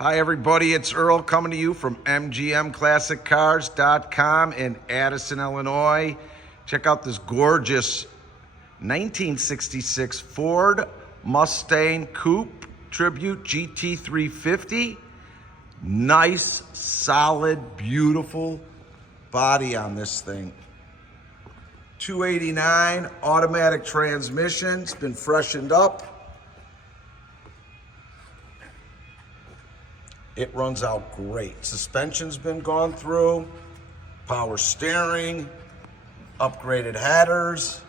Hi everybody, it's Earl coming to you from MGMClassicCars.com in Addison, Illinois. Check out this gorgeous 1966 Ford Mustang Coupe Tribute GT350. Nice, solid, beautiful body on this thing. 289 automatic transmission. It's been freshened up. It runs out great. Suspension's been gone through, power steering, upgraded headers.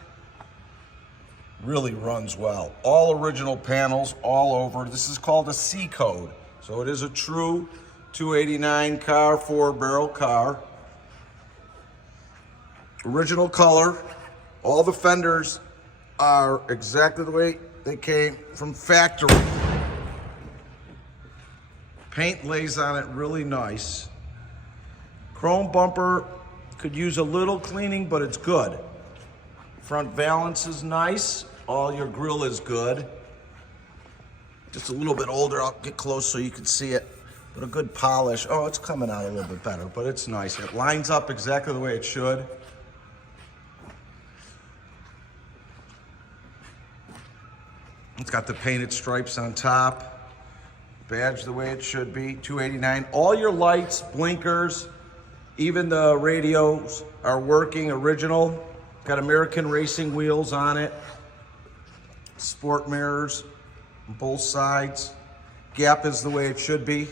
Really runs well. All original panels all over. This is called a C code. So it is a true 289 car, 4-barrel car. Original color. All the fenders are exactly the way they came from factory. Paint lays on it really nice. Chrome bumper could use a little cleaning, but it's good. Front valance is nice. All your grille is good. Just a little bit older. I'll get close so you can see it. But a good polish. Oh, it's coming out a little bit better, but it's nice. It lines up exactly the way it should. It's got the painted stripes on top. Badge the way it should be, 289. All your lights, blinkers, even the radios are working original. Got American Racing wheels on it. Sport mirrors on both sides. Gap is the way it should be,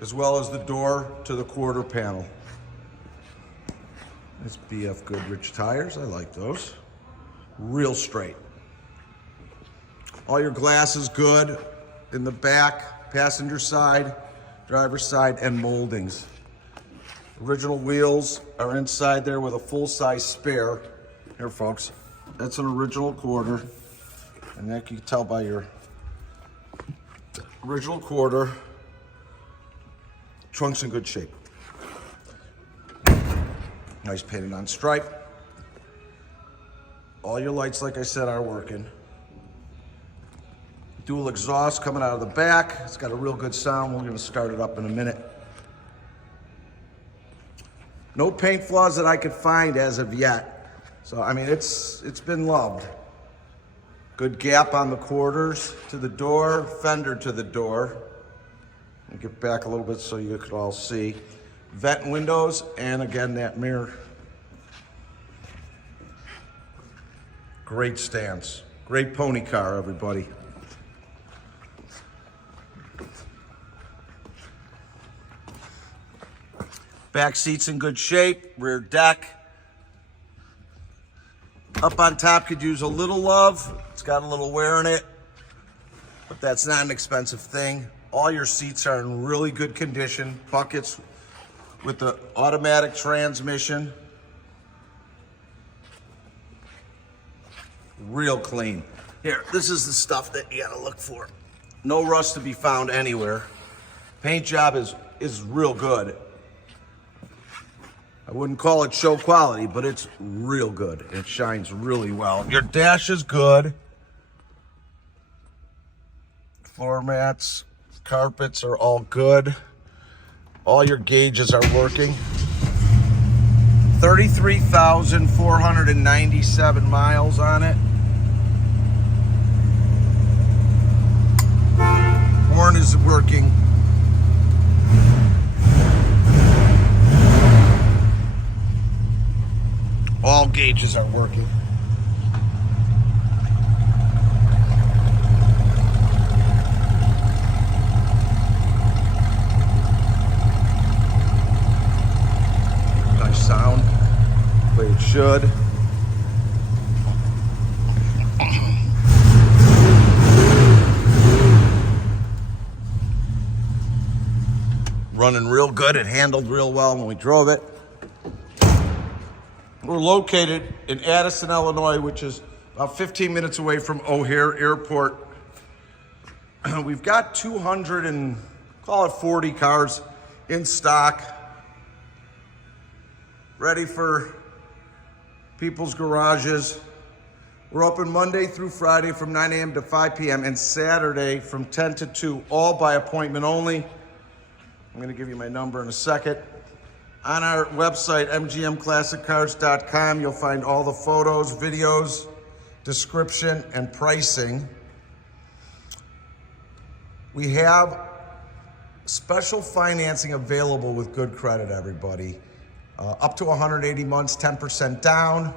as well as the door to the quarter panel. It's BF Goodrich tires, I like those. Real straight. All your glass is good. In the back, passenger side, driver's side, and moldings. Original wheels are inside there with a full-size spare. Here, folks, that's an original quarter. And that you can tell by your original quarter. Trunk's in good shape. Nice painted on stripe. All your lights, like I said, are working. Dual exhaust coming out of the back. It's got a real good sound. We're going to start it up in a minute. No paint flaws that I could find as of yet. So, I mean, it's been loved. Good gap on the quarters to the door, fender to the door. I'll get back a little bit so you could all see. Vent windows, and again, that mirror. Great stance. Great pony car, everybody. Back seat's in good shape, rear deck. Up on top could use a little love. It's got a little wear in it, but that's not an expensive thing. All your seats are in really good condition. Buckets with the automatic transmission. Real clean. Here, this is the stuff that you gotta look for. No rust to be found anywhere. Paint job is real good. I wouldn't call it show quality, but it's real good. It shines really well. Your dash is good. Floor mats, carpets are all good. All your gauges are working. 33,497 miles on it. Horn is working. All gauges are working. Nice sound, the way it should. Running real good. It handled real well when we drove it. We're located in Addison, Illinois, which is about 15 minutes away from O'Hare Airport. We've got 240 cars in stock, ready for people's garages. We're open Monday through Friday from 9 a.m. to 5 p.m. and Saturday from 10 to 2, all by appointment only. I'm gonna give you my number in a second. On our website, mgmclassiccars.com, you'll find all the photos, videos, description, and pricing. We have special financing available with good credit, everybody. Up to 180 months, 10% down.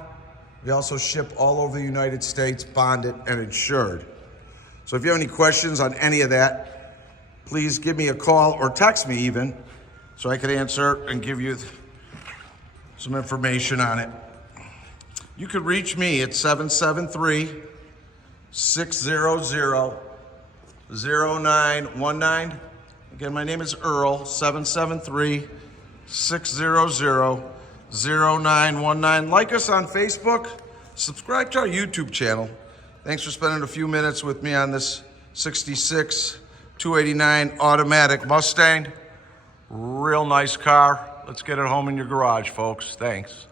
We also ship all over the United States, bonded and insured. So if you have any questions on any of that, please give me a call or text me even, so I can answer and give you some information on it. You can reach me at 773-600-0919. Again, my name is Earl, 773-600-0919. Like us on Facebook, subscribe to our YouTube channel. Thanks for spending a few minutes with me on this 66 289 automatic Mustang. Real nice car. Let's get it home in your garage, folks. Thanks.